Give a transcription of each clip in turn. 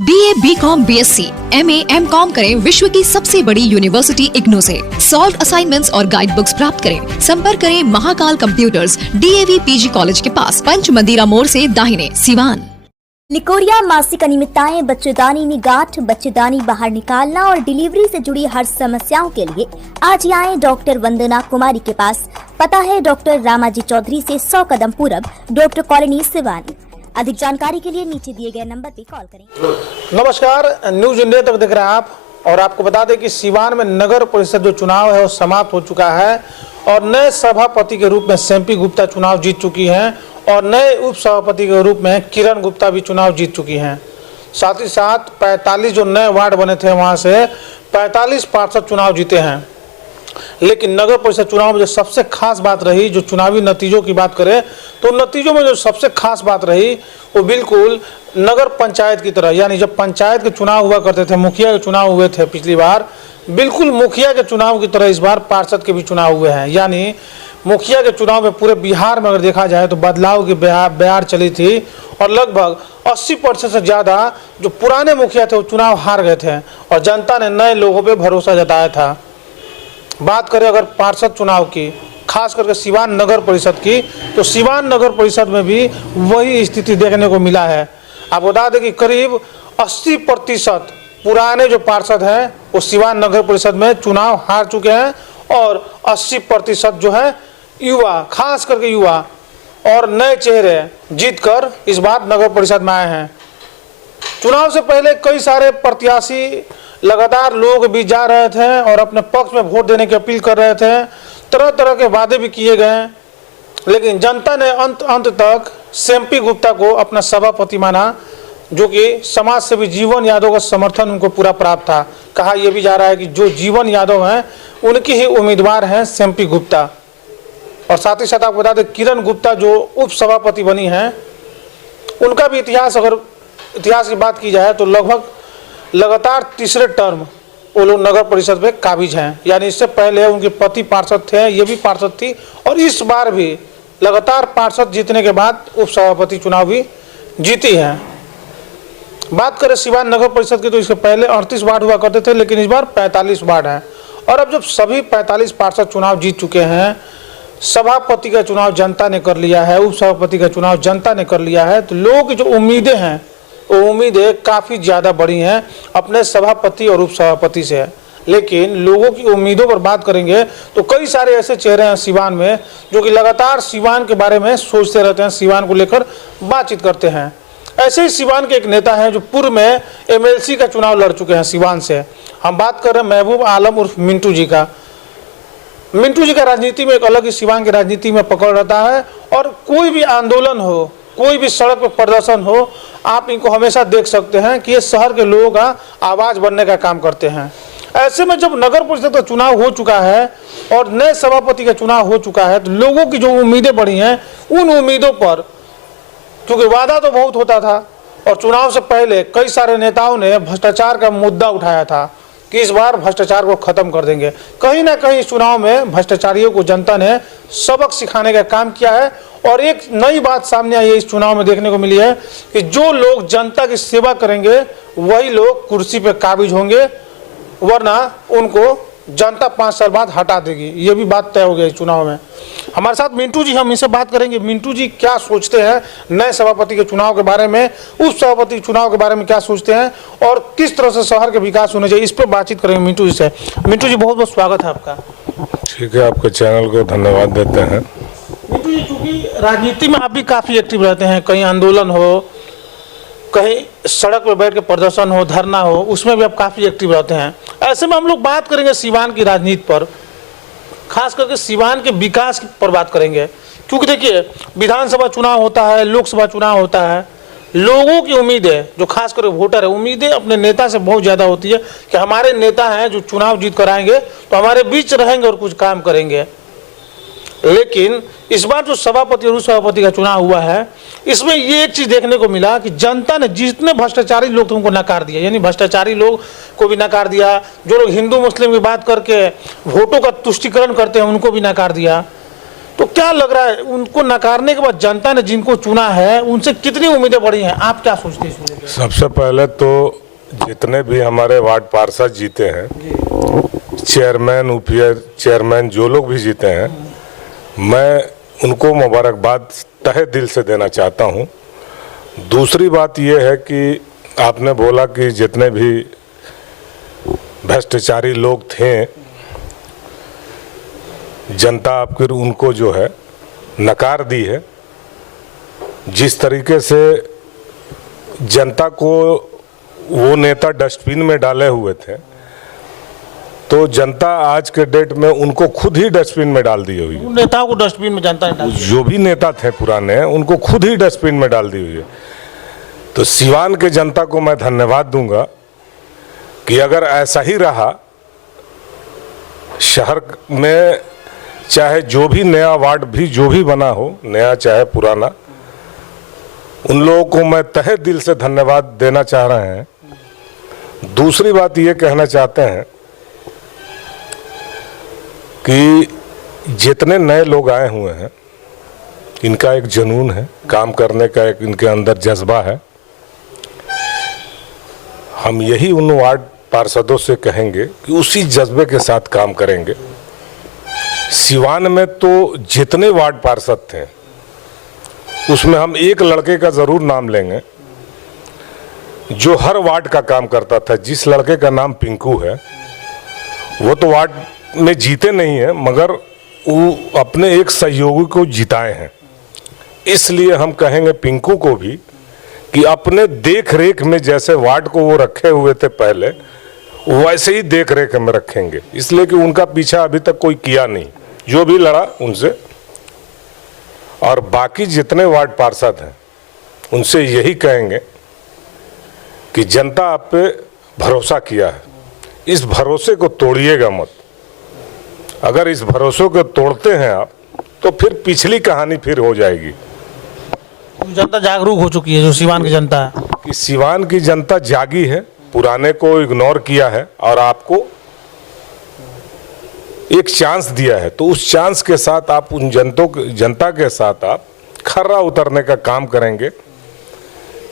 BA, BCom, BSc, MA, MCom करें विश्व की सबसे बड़ी यूनिवर्सिटी इग्नू से। सॉल्व असाइनमेंट्स और गाइड बुक्स प्राप्त करें। संपर्क करें Mahakal computers, DAV PG college के पास, पंच मंदिरा मोड़ से दाहिने, सिवान। निकोरिया मासिक अनियमितताएं, बच्चेदानी में गांठ, बच्चेदानी बाहर निकालना और डिलीवरी से जुड़ी हर समस्याओं के लिए आज ही आए डॉक्टर वंदना कुमारी के पास। पता है डॉक्टर रामाजी चौधरी से 100 कदम पूरब, डॉक्टर कॉलोनी, सिवानी। अधिक जानकारी के लिए नीचे दिए गए नंबर पर कॉल करें। नमस्कार, न्यूज इंडिया तक देख रहे हैं आप। और आपको बता दें कि सिवान में नगर परिषद जो चुनाव है वो समाप्त हो चुका है और नए सभापति के रूप में सैम्पी गुप्ता चुनाव जीत चुकी हैं और नए उप सभापति के रूप में किरण गुप्ता भी चुनाव जीत चुकी हैं। साथ ही साथ 45 जो नए वार्ड बने थे वहां से 45 पार्षद चुनाव जीते हैं। लेकिन नगर परिषद चुनाव में जो सबसे खास बात रही, जो चुनावी नतीजों की बात करें तो नतीजों में जो सबसे खास बात रही वो बिल्कुल नगर पंचायत की तरह, यानी जब पंचायत के चुनाव हुआ करते थे, मुखिया के चुनाव हुए थे पिछली बार, बिल्कुल मुखिया के चुनाव की तरह इस बार पार्षद के भी चुनाव हुए हैं। यानी मुखिया के चुनाव में पूरे बिहार में अगर देखा जाए तो बदलाव की बयार चली थी और लगभग 80% से ज़्यादा जो पुराने मुखिया थे वो चुनाव हार गए थे और जनता ने नए लोगों पर भरोसा जताया था। बात करें अगर पार्षद चुनाव की, खास करके सिवान नगर परिषद की, तो सिवान नगर परिषद में भी वही स्थिति देखने को मिला है। आप बता दें कि करीब 80% पुराने जो पार्षद हैं वो सिवान नगर परिषद में चुनाव हार चुके हैं और 80% जो है युवा, खास करके युवा और नए चेहरे जीतकर इस बार नगर परिषद में आए हैं। चुनाव से पहले कई सारे प्रत्याशी लगातार लोग भी जा रहे थे और अपने पक्ष में वोट देने की अपील कर रहे थे। तरह तरह के वादे भी किए गए, लेकिन जनता ने अंत तक सैम्पी गुप्ता को अपना सभापति माना, जो कि समाज सेवी जीवन यादव का समर्थन उनको पूरा प्राप्त था। कहा यह भी जा रहा है कि जो जीवन यादव हैं उनकी ही उम्मीदवार हैं सैम्पी गुप्ता। और साथ ही साथ आपको बता दें किरण गुप्ता जो उप सभापति बनी हैं, उनका भी इतिहास, अगर इतिहास की बात की जाए तो लगभग लगातार तीसरे टर्म वो लोग नगर परिषद में काबिज हैं। यानी इससे पहले उनके पति पार्षद थे, ये भी पार्षद थी और इस बार भी लगातार पार्षद जीतने के बाद उप सभापति चुनाव भी जीती हैं। बात करें सिवान नगर परिषद की तो इसके पहले 38 वार्ड हुआ करते थे, लेकिन इस बार 45 वार्ड हैं। और अब जब सभी 45 पार्षद चुनाव जीत चुके हैं, सभापति का चुनाव जनता ने कर लिया है, उप सभापति का चुनाव जनता ने कर लिया है, तो लोगों की जो उम्मीदें हैं वो उम्मीदें काफ़ी ज़्यादा बड़ी हैं अपने सभापति और उप सभापति से। लेकिन लोगों की उम्मीदों पर बात करेंगे तो कई सारे ऐसे चेहरे हैं सिवान में जो कि लगातार सिवान के बारे में सोचते रहते हैं, सिवान को लेकर बातचीत करते हैं। ऐसे ही सिवान के एक नेता हैं जो पूर्व में MLC का चुनाव लड़ चुके हैं सिवान से। हम बात कर रहे हैं महबूब आलम उर्फ मिंटू जी का। मिंटू जी का राजनीति में एक अलग ही सिवान की राजनीति में पकड़ रहता है और कोई भी आंदोलन हो, कोई भी सड़क पर प्रदर्शन हो, आप इनको हमेशा देख सकते हैं कि ये शहर के लोगों का आवाज़ बनने का काम करते हैं। ऐसे में जब नगर परिषद का चुनाव हो चुका है और नए सभापति का चुनाव हो चुका है तो लोगों की जो उम्मीदें बढ़ी हैं, उन उम्मीदों पर, क्योंकि वादा तो बहुत होता था और चुनाव से पहले कई सारे नेताओं ने भ्रष्टाचार का मुद्दा उठाया था कि इस बार भ्रष्टाचार को खत्म कर देंगे। कहीं ना कहीं इस चुनाव में भ्रष्टाचारियों को जनता ने सबक सिखाने का काम किया है और एक नई बात सामने आई है इस चुनाव में देखने को मिली है कि जो लोग जनता की सेवा करेंगे वही लोग कुर्सी पे काबिज होंगे, वरना उनको जनता 5 साल बाद हटा देगी। ये भी बात तय हो गई इस चुनाव में। हमारे साथ मिंटू जी, हम इनसे बात करेंगे। मिंटू जी क्या सोचते हैं नए सभापति के चुनाव के बारे में, उप सभापति चुनाव के बारे में क्या सोचते हैं और किस तरह से शहर के विकास होने चाहिए, इस पर बातचीत करेंगे मिंटू जी से। मिंटू जी बहुत बहुत स्वागत है आपका। ठीक है, आपके चैनल को धन्यवाद देते हैं। मिंटू जी, चूँकि राजनीति में आप भी काफ़ी एक्टिव रहते हैं, कहीं आंदोलन हो, कहीं सड़क पर बैठ के प्रदर्शन हो, धरना हो, उसमें भी आप काफ़ी एक्टिव रहते हैं। ऐसे में हम लोग बात करेंगे सिवान की राजनीति पर, खास करके सिवान के विकास पर बात करेंगे। क्योंकि देखिए विधानसभा चुनाव होता है, लोकसभा चुनाव होता है, लोगों की उम्मीदें, जो खास करके वोटर है, उम्मीदें अपने नेता से बहुत ज़्यादा होती है कि हमारे नेता हैं जो चुनाव जीत कर आएंगे तो हमारे बीच रहेंगे और कुछ काम करेंगे। लेकिन इस बार जो सभापति और उप सभापति का चुनाव हुआ है, इसमें ये एक चीज़ देखने को मिला कि जनता ने जितने भ्रष्टाचारी लोग थे उनको नकार दिया, यानी भ्रष्टाचारी लोग को भी नकार दिया। जो लोग हिंदू मुस्लिम की बात करके वोटों का तुष्टिकरण करते हैं उनको भी नकार दिया। तो क्या लग रहा है उनको नकारने के बाद जनता ने जिनको चुना है उनसे कितनी उम्मीदें बढ़ी हैं? आप क्या सोचते हैं इसको लेकर? सबसे पहले तो जितने भी हमारे वार्ड पार्षद जीते हैं, चेयरमैन, उपीय चेयरमैन, जो लोग भी जीते हैं, मैं उनको मुबारकबाद तहे दिल से देना चाहता हूं। दूसरी बात यह है कि आपने बोला कि जितने भी भ्रष्टाचारी लोग थे, जनता आपकी उनको जो है नकार दी है। जिस तरीके से जनता को वो नेता डस्टबिन में डाले हुए थे, तो जनता आज के डेट में उनको खुद ही डस्टबिन में डाल दी हुई है। उन नेताओं को डस्टबिन में जनता ने डाल दिया। जो भी नेता थे पुराने, उनको खुद ही डस्टबिन में डाल दी हुई है। तो सिवान के जनता को मैं धन्यवाद दूंगा कि अगर ऐसा ही रहा, शहर में चाहे जो भी नया वार्ड भी जो भी बना हो, नया चाहे पुराना, उन लोगों को मैं तहे दिल से धन्यवाद देना चाह रहे हैं। दूसरी बात ये कहना चाहते हैं कि जितने नए लोग आए हुए हैं, इनका एक जुनून है, काम करने का एक इनके अंदर जज्बा है। हम यही उन वार्ड पार्षदों से कहेंगे कि उसी जज्बे के साथ काम करेंगे। सिवान में तो जितने वार्ड पार्षद थे, उसमें हम एक लड़के का जरूर नाम लेंगे जो हर वार्ड का काम करता था, जिस लड़के का नाम पिंकू है। वो तो वार्ड में जीते नहीं है, मगर वो अपने एक सहयोगी को जिताए हैं। इसलिए हम कहेंगे पिंकू को भी कि अपने देख रेख में जैसे वार्ड को वो रखे हुए थे पहले, वैसे ही देख रेख में रखेंगे। इसलिए कि उनका पीछा अभी तक कोई किया नहीं, जो भी लड़ा उनसे। और बाकी जितने वार्ड पार्षद हैं, उनसे यही कहेंगे कि जनता आप पे भरोसा किया है, इस भरोसे को तोड़िएगा मत। अगर इस भरोसे को तोड़ते हैं आप, तो फिर पिछली कहानी फिर हो जाएगी। जनता जागरूक हो चुकी है, जो सिवान की जनता है। कि सिवान की जनता जागी है, पुराने को इग्नोर किया है और आपको एक चांस दिया है। तो उस चांस के साथ आप उन जनता के साथ आप खर्रा उतरने का काम करेंगे।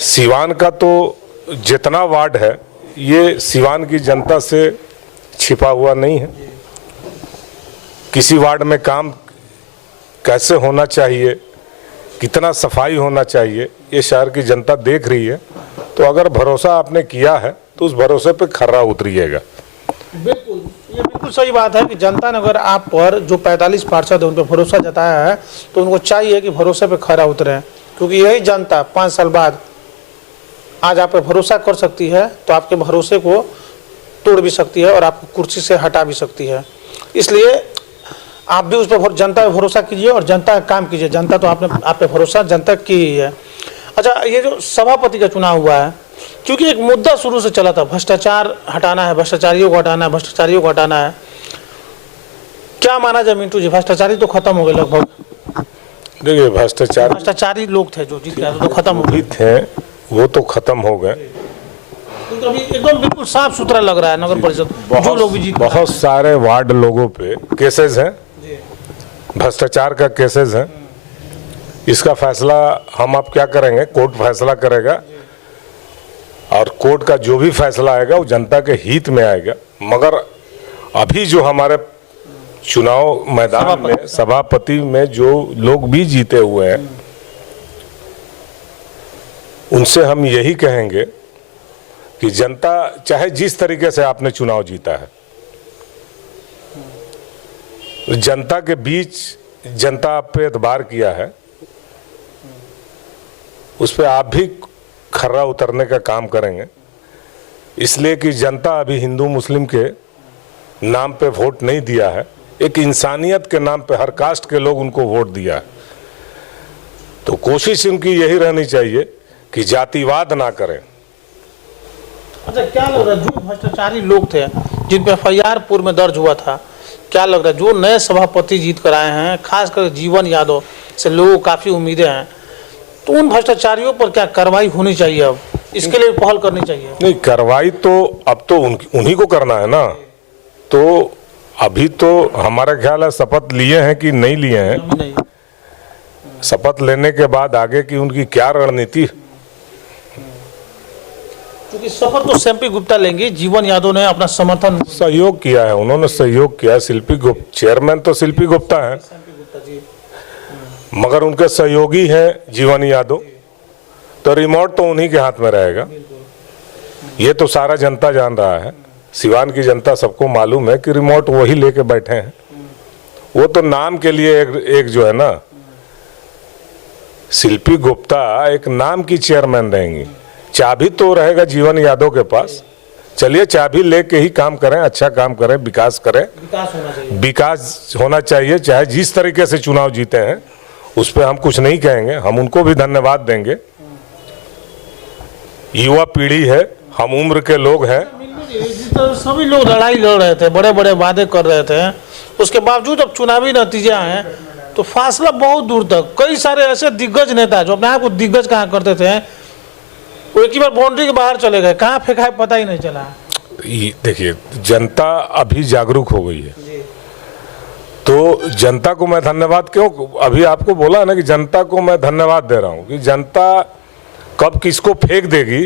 सिवान का तो जितना वार्ड है, ये सिवान की जनता से छिपा हुआ नहीं है। किसी वार्ड में काम कैसे होना चाहिए, कितना सफाई होना चाहिए, ये शहर की जनता देख रही है। तो अगर भरोसा आपने किया है, तो उस भरोसे पे खर्रा उतरिएगा। बिल्कुल, ये बिल्कुल सही बात है कि जनता ने अगर आप पर जो 45 पार्षद है उन पर भरोसा जताया है, तो उनको चाहिए कि भरोसे पे खरा उतरे, क्योंकि यही जनता 5 साल बाद आज आप पे भरोसा कर सकती है, तो आपके भरोसे को तोड़ भी सकती है और आपको कुर्सी से हटा भी सकती है। इसलिए आप भी उस पर जनता पे भरोसा कीजिए और जनता का काम कीजिए। जनता तो आपने आप पे भरोसा जनता की ही है। अच्छा, ये जो सभापति का चुनाव हुआ है, क्योंकि एक मुद्दा शुरू से चला था, भ्रष्टाचार हटाना है, भ्रष्टाचारियों को हटाना है, भ्रष्टाचारियों को हटाना है। क्या माना जाए मिंटू जी, भ्रष्टाचारी तो खत्म हो गए लगभग? देखिए, भ्रष्टाचारी लोग थे जो जीत गए तो खत्म हो गए थे, वो तो खत्म हो गए। तो अभी एकदम बिल्कुल साफ सुथरा लग रहा है नगर परिषद, जो लोग भी जीत। बहुत सारे वार्ड लोगों पे केसेस हैं, भ्रष्टाचार का केसेस है। इसका फैसला हम आप क्या करेंगे, कोर्ट फैसला करेगा और कोर्ट का जो भी फैसला आएगा वो जनता के हित में आएगा। मगर अभी जो हमारे चुनाव मैदान में सभापति में जो लोग भी जीते हुए हैं, उनसे हम यही कहेंगे कि जनता चाहे जिस तरीके से आपने चुनाव जीता है, जनता के बीच जनता आप पे एतबार किया है, उस पर आप भी खर्रा उतरने का काम करेंगे। इसलिए कि जनता अभी हिंदू मुस्लिम के नाम पे वोट नहीं दिया है, एक इंसानियत के नाम पे हर कास्ट के लोग उनको वोट दिया है। तो कोशिश उनकी यही रहनी चाहिए कि जातिवाद ना करें। अच्छा, क्या लग रहा है जो भ्रष्टाचारी लोग थे जिन पे FIR पूर्व में दर्ज हुआ था, क्या लग रहा है जो नए सभापति जीत कर आए हैं, खासकर जीवन यादव से लोगों को काफी उम्मीदें हैं, तो उन भ्रष्टाचारियों पर क्या कार्रवाई होनी चाहिए? अब इसके लिए पहल करनी चाहिए? नहीं, कार्रवाई तो अब तो उन्हीं को करना है ना। तो अभी तो हमारा ख्याल है शपथ लिए हैं कि नहीं लिए हैं। नहीं। शपथ लेने के बाद आगे की उनकी क्या रणनीति। क्योंकि शपथ तो एमपी गुप्ता लेंगे, जीवन यादव ने अपना समर्थन सहयोग किया है, उन्होंने सहयोग किया। शिल्पी गुप्ता चेयरमैन तो शिल्पी गुप्ता है, मगर उनके सहयोगी हैं जीवन यादव, तो रिमोट तो उन्हीं के हाथ में रहेगा। ये तो सारा जनता जान रहा है, सिवान की जनता सबको मालूम है कि रिमोट वही लेके बैठे हैं। वो तो नाम के लिए एक जो है ना, शिल्पी गुप्ता एक नाम की चेयरमैन रहेंगी, चाबी तो रहेगा जीवन यादव के पास। चलिए चाबी लेके ही काम करें, अच्छा काम करें, विकास करें। विकास होना चाहिए, चाहे जिस तरीके से चुनाव जीते हैं उस पर हम कुछ नहीं कहेंगे, हम उनको भी धन्यवाद देंगे। युवा पीढ़ी है, हम उम्र के लोग हैं। सभी लोग लड़ाई लड़ रहे थे, बड़े बड़े वादे कर रहे थे, उसके बावजूद अब चुनावी नतीजे आए तो फासला बहुत दूर तक। कई सारे ऐसे दिग्गज नेता जो अपने आप को दिग्गज कहा करते थे, वो एक ही बार बाउंड्री के बाहर चले गए, कहाँ फेंका है पता ही नहीं चला। देखिए जनता अभी जागरूक हो गई है, तो जनता को मैं धन्यवाद क्यों, अभी आपको बोला ना कि जनता को मैं धन्यवाद दे रहा हूं कि जनता कब किसको फेंक देगी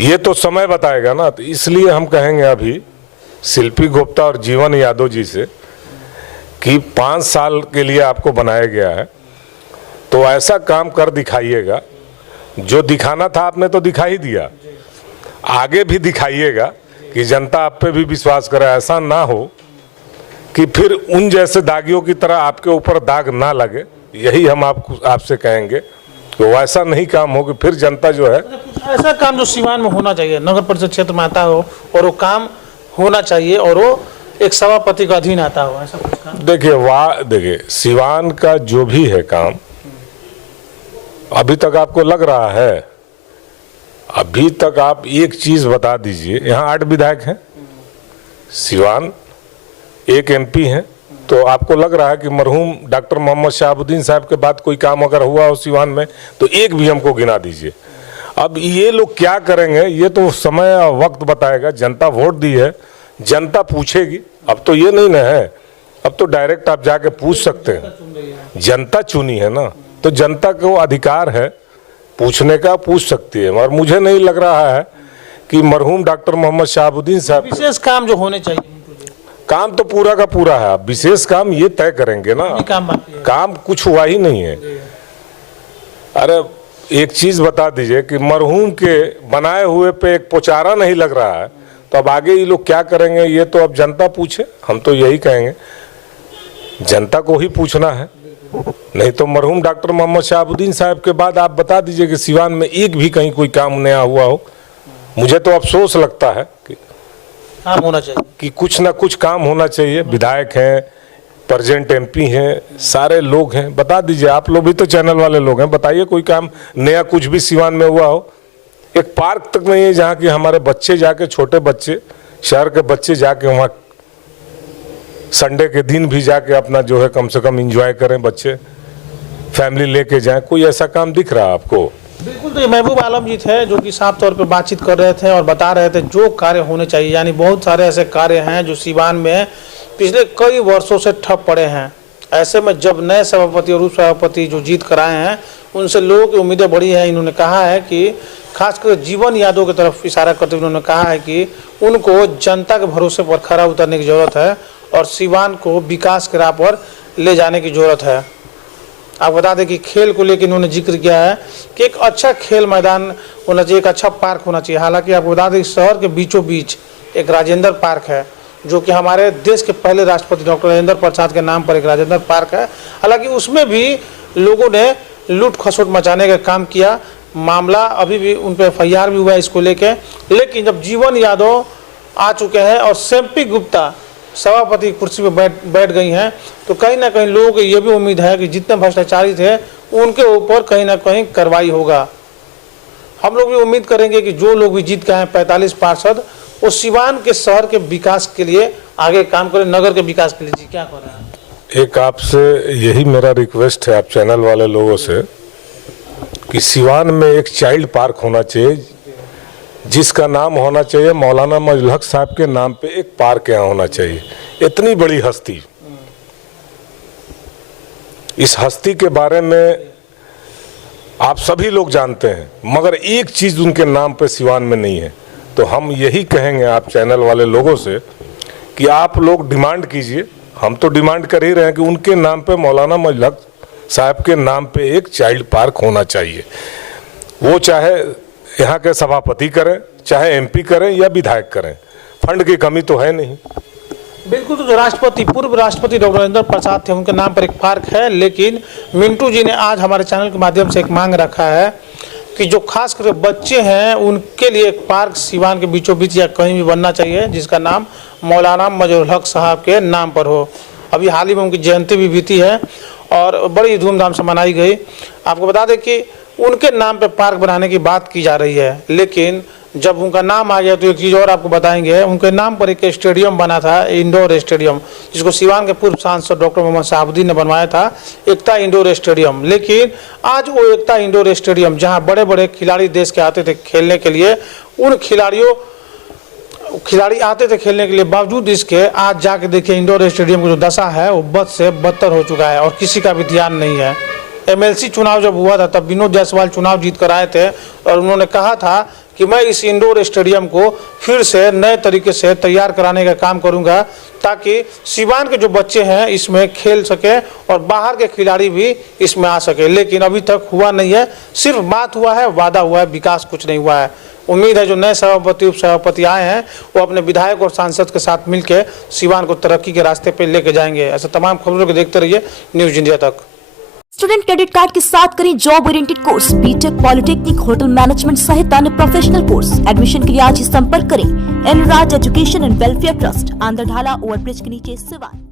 ये तो समय बताएगा ना। तो इसलिए हम कहेंगे अभी शिल्पी गुप्ता और जीवन यादव जी से कि 5 साल के लिए आपको बनाया गया है, तो ऐसा काम कर दिखाइएगा। जो दिखाना था आपने तो दिखा ही दिया, आगे भी दिखाइएगा कि जनता आप पे भी विश्वास करे। ऐसा ना हो कि फिर उन जैसे दागियों की तरह आपके ऊपर दाग ना लगे, यही हम आपसे कहेंगे कि वैसा नहीं काम हो कि फिर जनता जो है। ऐसा काम जो सिवान में होना चाहिए, नगर परिषद क्षेत्र में आता हो और वो काम होना चाहिए और वो एक सभापति का अधीन आता हो, ऐसा कुछ काम। देखिए सिवान का जो भी है काम, अभी तक आपको लग रहा है, अभी तक आप एक चीज बता दीजिए, यहाँ 8 विधायक हैं, सिवान 1 MP हैं, तो आपको लग रहा है कि मरहूम डॉक्टर मोहम्मद शहाबुद्दीन साहब के बाद कोई काम अगर हुआ हो सिवान में तो एक भी हमको गिना दीजिए। अब ये लोग क्या करेंगे ये तो समय और वक्त बताएगा। जनता वोट दी है, जनता पूछेगी। अब तो ये नहीं ना है, अब तो डायरेक्ट आप जाके पूछ सकते हैं, जनता चुनी है ना, तो जनता को अधिकार है पूछने का, पूछ सकती है। और मुझे नहीं लग रहा है कि मरहूम डॉक्टर मोहम्मद शहाबुद्दीन साहब विशेष काम जो होने चाहिए, काम तो पूरा का पूरा है, आप विशेष काम ये तय करेंगे ना। काम कुछ हुआ ही नहीं है। अरे एक चीज बता दीजिए कि मरहूम के बनाए हुए पे एक पोचारा नहीं लग रहा है, तो अब आगे ये लोग क्या करेंगे ये तो अब जनता पूछे। हम तो यही कहेंगे जनता को ही पूछना है, नहीं तो मरहूम डॉक्टर मोहम्मद शहाबुद्दीन साहब के बाद आप बता दीजिए कि सिवान में एक भी कहीं कोई काम नया हुआ हो। मुझे तो अफसोस लगता है कि काम होना चाहिए, कि कुछ ना कुछ काम होना चाहिए। विधायक हैं, प्रेजेंट MP हैं, सारे लोग हैं, बता दीजिए। आप लोग भी तो चैनल वाले लोग हैं, बताइए कोई काम नया कुछ भी सिवान में हुआ हो। एक पार्क तक नहीं है जहाँ की हमारे बच्चे जाके, छोटे बच्चे, शहर के बच्चे जाके वहाँ संडे के दिन भी जाके अपना जो है कम से कम एंजॉय करें, बच्चे फैमिली लेके जाएं। कोई ऐसा काम दिख रहा है आपको? बिल्कुल। तो ये महबूब आलम जी थे जो कि साफ तौर पे बातचीत कर रहे थे और बता रहे थे जो कार्य होने चाहिए। यानी बहुत सारे ऐसे कार्य हैं जो सिवान में पिछले कई वर्षों से ठप पड़े हैं। ऐसे में जब नए सभापति और उप सभापति जो जीत कर आए हैं उनसे लोगों की उम्मीदें बढ़ी है। इन्होंने कहा है कि खासकर जीवन यादव की तरफ इशारा करते हुए उन्होंने कहा है कि उनको जनता के भरोसे पर खरा उतरने की जरूरत है और सिवान को विकास के राह पर ले जाने की जरूरत है। आप बता दें कि खेल को लेकर इन्होंने जिक्र किया है कि एक अच्छा खेल मैदान होना चाहिए, एक अच्छा पार्क होना चाहिए। हालांकि आपको बता दें कि शहर के बीचों बीच एक राजेंद्र पार्क है जो कि हमारे देश के पहले राष्ट्रपति डॉक्टर राजेंद्र प्रसाद के नाम पर एक राजेंद्र पार्क है। हालांकि उसमें भी लोगों ने लूट खसोट मचाने का काम किया। मामला अभी भी उन पर FIR भी हुआ है इसको लेके। लेकिन जब जीवन यादव आ चुके हैं और शिल्पी गुप्ता सभापति कुर्सी पर बैठ गई हैं तो कहीं ना कहीं लोगों को ये भी उम्मीद है कि जितने भ्रष्टाचारी थे उनके ऊपर कहीं ना कहीं कार्रवाई होगा। हम लोग भी उम्मीद करेंगे कि जो लोग भी जीत गए हैं 45 पार्षद, वो सिवान के शहर के विकास के लिए आगे काम करें, नगर के विकास के लिए। जी क्या कर रहे हैं? एक आपसे यही मेरा रिक्वेस्ट है आप चैनल वाले लोगों से कि सिवान में एक चाइल्ड पार्क होना चाहिए जिसका नाम होना चाहिए मौलाना मजलुल हक साहब के नाम पे एक पार्क यहाँ होना चाहिए। इतनी बड़ी हस्ती, इस हस्ती के बारे में आप सभी लोग जानते हैं, मगर एक चीज उनके नाम पे सिवान में नहीं है। तो हम यही कहेंगे आप चैनल वाले लोगों से कि आप लोग डिमांड कीजिए, हम तो डिमांड कर ही रहे हैं कि उनके नाम पे मौलाना मजलुल हक साहब के नाम पे एक चाइल्ड पार्क होना चाहिए। वो चाहे यहाँ के सभापति करें, चाहे एमपी करें या विधायक करें, फंड की कमी तो है नहीं। बिल्कुल, तो जो राष्ट्रपति, पूर्व राष्ट्रपति डॉक्टर राजेंद्र प्रसाद थे, उनके नाम पर एक पार्क है। लेकिन मिंटू जी ने आज हमारे चैनल के माध्यम से एक मांग रखा है कि जो खास कर बच्चे हैं उनके लिए एक पार्क सिवान के बीचों बीच या कहीं भी बनना चाहिए, जिसका नाम मौलाना मजरुल हक साहब के नाम पर हो। अभी हाल ही में उनकी जयंती भी बीती है और बड़ी धूमधाम से मनाई गई। आपको बता दें कि उनके नाम पे पार्क बनाने की बात की जा रही है, लेकिन जब उनका नाम आ गया तो एक चीज़ और आपको बताएंगे। उनके नाम पर एक स्टेडियम बना था, इंडोर स्टेडियम, जिसको सिवान के पूर्व सांसद डॉक्टर मोहम्मद शहाबुद्दीन ने बनवाया था, एकता इंडोर स्टेडियम। लेकिन आज वो एकता इंडोर स्टेडियम, जहां बड़े बड़े खिलाड़ी देश के आते थे खेलने के लिए, उन खिलाड़ी आते थे खेलने के लिए, बावजूद इसके आज जाके देखिए इंडोर स्टेडियम की जो दशा है वो बद से बदतर हो चुका है और किसी का भी ध्यान नहीं है। एमएलसी चुनाव जब हुआ था तब विनोद जायसवाल चुनाव जीत कर आए थे और उन्होंने कहा था कि मैं इस इंडोर स्टेडियम को फिर से नए तरीके से तैयार कराने का काम करूंगा, ताकि सिवान के जो बच्चे हैं इसमें खेल सके और बाहर के खिलाड़ी भी इसमें आ सके। लेकिन अभी तक हुआ नहीं है, सिर्फ बात हुआ है, वादा हुआ है, विकास कुछ नहीं हुआ है। उम्मीद है जो नए सभापति उप सभापति आए हैं वो अपने विधायक और सांसद के साथ मिलकर सिवान को तरक्की के रास्ते पर लेके जाएंगे। ऐसे तमाम खबरों को देखते रहिए न्यूज इंडिया तक। स्टूडेंट क्रेडिट कार्ड के साथ करें job oriented course, BTech, polytechnic, hotel management सहित अन्य प्रोफेशनल कोर्स। एडमिशन के लिए आज ही संपर्क करें Enraj education and welfare trust, Andhardhala overbridge के नीचे, सिवान।